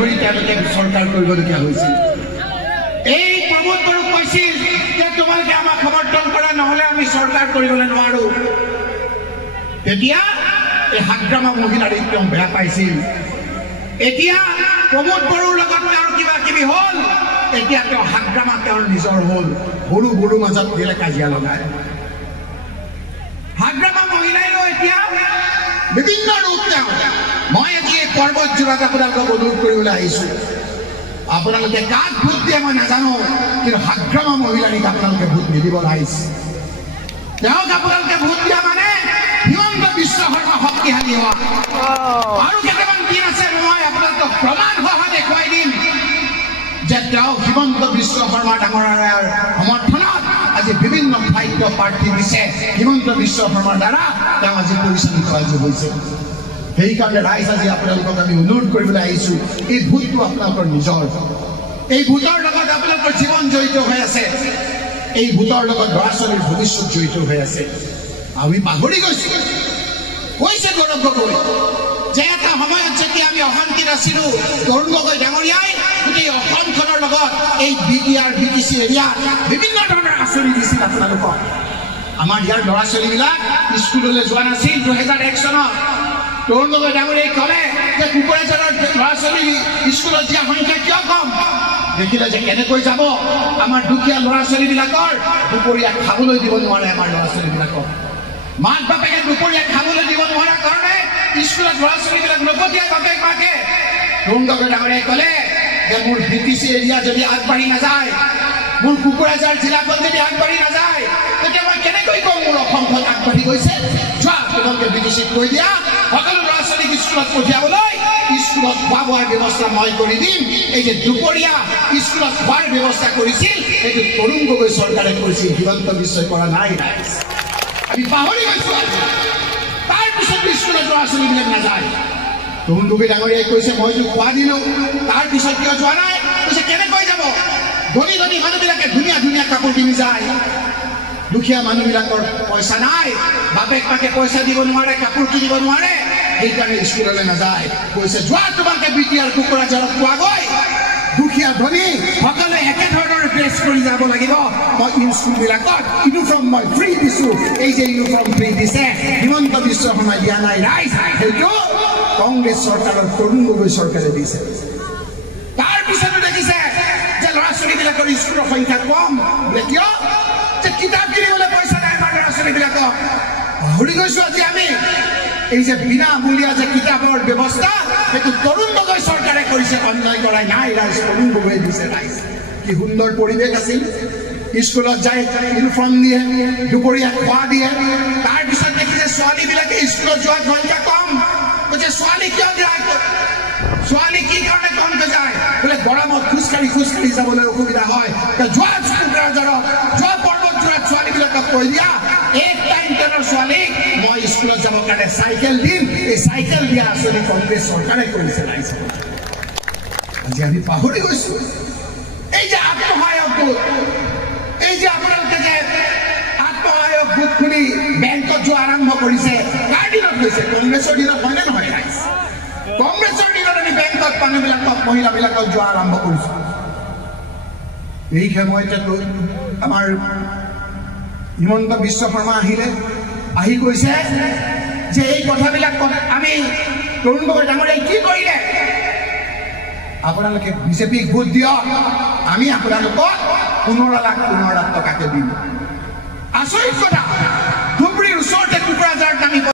ধৰি তেওঁলোকে চৰকাৰ কৰিবলগীয়া হৈছিল। এই প্ৰমোদ বড়োক কৈছিল যে তোমালোকে আমাক সমৰ্থন কৰা, নহ'লে আমি চৰকাৰ কৰিবলৈ নোৱাৰো। তেতিয়া এই হাগ্ৰামা মহিলাৰ একদম বেয়া পাইছিল। এতিয়া প্ৰমোদ বড়োৰ লগত তেওঁৰ কিবা কিবি হ'ল, এতিয়া তেওঁ হাগ্ৰামা তেওঁৰ নিজৰ হ'ল। বড়োৰ মাজত দিলে কাজিয়া লগায়। হাগ্ৰামা মহিলাইও এতিয়া বিভিন্ন ৰূপ তেওঁ। মই আজি এই পৰ্বতজোৰাত আপোনালোকক অনুৰোধ কৰিবলৈ আহিছোঁ, আপোনালোকে কাক ভোট দিয়ে মই নাজানো, কিন্তু হাগ্ৰামা মহিলাৰীক আপোনালোকে ভোট নিদিব লাগিছে। তেওঁক আপোনালোকে ভোট দিয়া মানে হিমন্ত বিশ্ব শৰ্মা শক্তিশালী হোৱা। আৰু কেইটামান দিন আছে, মই আপোনালোকক প্ৰমাণ সহ দেখুৱাই দিম যে তেওঁ হিমন্ত বিশ্ব শৰ্মা ডাঙৰীয়াৰ সমৰ্থনত আজি বিভিন্ন ঠাইত প্ৰাৰ্থী দিছে। হিমন্ত বিশ্ব শৰ্মাৰ দ্বাৰা তেওঁ আজি পৰিচালিত আজি হৈছে। সেইকাৰণে ৰাইজ আজি আপোনালোকক আমি অনুৰোধ কৰিবলৈ আহিছোঁ, এই ভোটটো আপোনালোকৰ নিজৰ। এই ভোটৰ লগত আপোনালোকৰ জীৱন জড়িত হৈ আছে। এই ভোটৰ লগত ল'ৰা ছোৱালীৰ ভৱিষ্যত জড়িত হৈ আছে। আমি পাহৰি গৈছোঁ, কৈছে গৌৰৱ গগৈ যে এটা সময়ত যেতিয়া আমি অশান্তিত আছিলোঁ, তৰুণ গগৈ ডাঙৰীয়াই গোটেই অসমখনৰ লগত এই BTR BTC এৰিয়াত বিভিন্ন ধৰণৰ আঁচনি দিছিল আপোনালোকক। আমাৰ ইয়াৰ ল'ৰা ছোৱালীবিলাক স্কুললৈ যোৱা নাছিল 2001 চনত। তৰুণ গগৈ ডাঙৰীয়াই ক'লে যে কোকৰাঝাৰৰ ল'ৰা ছোৱালী স্কুলত যোৱা সংখ্যা কিয় কম? দেখিলে যে কেনেকৈ যাব। আমাৰ দুখীয়া ল'ৰা ছোৱালীবিলাকৰ দুপৰীয়া খাবলৈ দিব নোৱাৰে। আমাৰ ল'ৰা ছোৱালীবিলাকক মাক বাপেকে দুপৰীয়া খাবলৈ দিব নোৱাৰাৰ কাৰণে স্কুলত ল'ৰা ছোৱালীবিলাক নপঠিয়াই বাপেক মাকে। তৰুণ গগৈ ডাঙৰীয়াই ক'লে যে মোৰ BTC এৰিয়া যদি আগবাঢ়ি নাযায়, মোৰ কোকৰাঝাৰ জিলাখন যদি আগবাঢ়ি নাযায়, তেতিয়া মই কেনেকৈ কম মোৰ অসমখন আগবাঢ়ি গৈছে? যোৱা তোমালোকে BTCক কৈ দিয়া, সকলো ল'ৰা ছোৱালীক স্কুলত পঠিয়াবলৈ স্কুলত খোৱা বোৱাৰ ব্যৱস্থা মই কৰি দিম। এই যে দুপৰীয়া স্কুলত খোৱাৰ ব্যৱস্থা কৰিছিল, এইটো তৰুণ গগৈ চৰকাৰে কৰিছিল, হিমন্ত বিশ্বই কৰা নাই। আমি পাহৰি গৈছোঁ। তাৰপিছত স্কুলত ল'ৰা ছোৱালীবিলাক নাযায়। তৰুণ গগৈ ডাঙৰীয়াই কৈছে মইতো খোৱা দিলোঁ, তাৰপিছত কিয় যোৱা নাই? কৈছে কেনেকৈ যাব? ধনী ধনী মানুহবিলাকে ধুনীয়া ধুনীয়া কাপোৰ কিনি যায়, দুখীয়া মানুহবিলাকৰ পইচা নাই, বাপেক মাকে পইচা দিব নোৱাৰে, কাপোৰ কিনিব নোৱাৰে, সেইকাৰণে স্কুললৈ নাযায়। কৈছে যোৱা তোমালোকে BTR কোকৰাঝাৰত পোৱাগৈ, দুখীয়া ধনী সকলোৱে একেধৰণৰ ড্ৰেছ কৰি যাব লাগিব। মই স্কুলবিলাকত ইউনিফৰ্ম মই ফ্ৰী দিছোঁ। এই যে ইউনিফৰ্ম ফ্ৰী দিছে, হিমন্ত বিশ্ব শৰ্মাই দিয়া নাই ৰাইজ, সেইটো কংগ্ৰেছ চৰকাৰৰ তৰুণ গগৈ চৰকাৰে দিছে। তাৰপিছতো দেখিছে যে ল'ৰা ছোৱালীবিলাকৰ স্কুলৰ সংখ্যা কম। কিয়? যে কিতাপ কিনিবলৈ পইচা নাই আমাৰ ল'ৰা ছোৱালীবিলাকক। পাহৰি গৈছোঁ আজি আমি। এই যে বিনামূলীয়া যে কিতাপৰ ব্যৱস্থা, সেইটো তৰুণ গগৈ চৰকাৰে কৰিছে, অন্যায় কৰাই নাই ৰাইজ, তৰুণ গগৈ দিছে ৰাইজ। কি সুন্দৰ পৰিৱেশ আছিল। স্কুলত যায় ইউনিফৰ্ম দিয়ে, দুপৰীয়া খোৱা দিয়ে। তাৰপিছত দেখিছে ছোৱালীবিলাকে স্কুলত যোৱাৰ সংখ্যা কম। কৈছে ছোৱালী কিয় যায়? ছোৱালী কি কাৰণে কমকৈ যায়? বোলে গৰমত খোজকাঢ়ি যাবলৈ অসুবিধা হয়। যোৱা কোকৰাঝাৰত, যোৱা পৰ্বতজোৰাত ছোৱালীবিলাকক কৈ দিয়া, এক টাইম টেনৰ ছোৱালীক মই স্কুলত যাবৰ কাৰণে চাইকেল দিম। এই চাইকেল দিয়া আঁচনি কংগ্ৰেছ চৰকাৰে কৰিছে ৰাইজ। আজি আমি পাহৰি গৈছোঁ। এই যে আত্মসহায়ক গোট, এই যে আপোনালোকে যে আত্মসহায়ক গোট খুলি বেংকত যোৱা আৰম্ভ কৰিছে, কাৰ দিনত হৈছে? কংগ্ৰেছৰ দিনত হয়নে নহয় ৰাইজ? কংগ্ৰেছৰ দিনত আমি বেংকত মানুহবিলাকক মহিলাবিলাকক যোৱা আৰম্ভ কৰিছোঁ। এই সময়তেতো আমাৰ হিমন্ত বিশ্ব শৰ্মা আহিলে, আহি কৈছে যে এই কথাবিলাক আমি তৰুণ গগৈ ডাঙৰীয়াই কি কৰিলে? আপোনালোকে বিজেপিক ভোট দিয়ক, আমি আপোনালোকক 15 লাখ টকাকে দিম। আচৰিত কথা।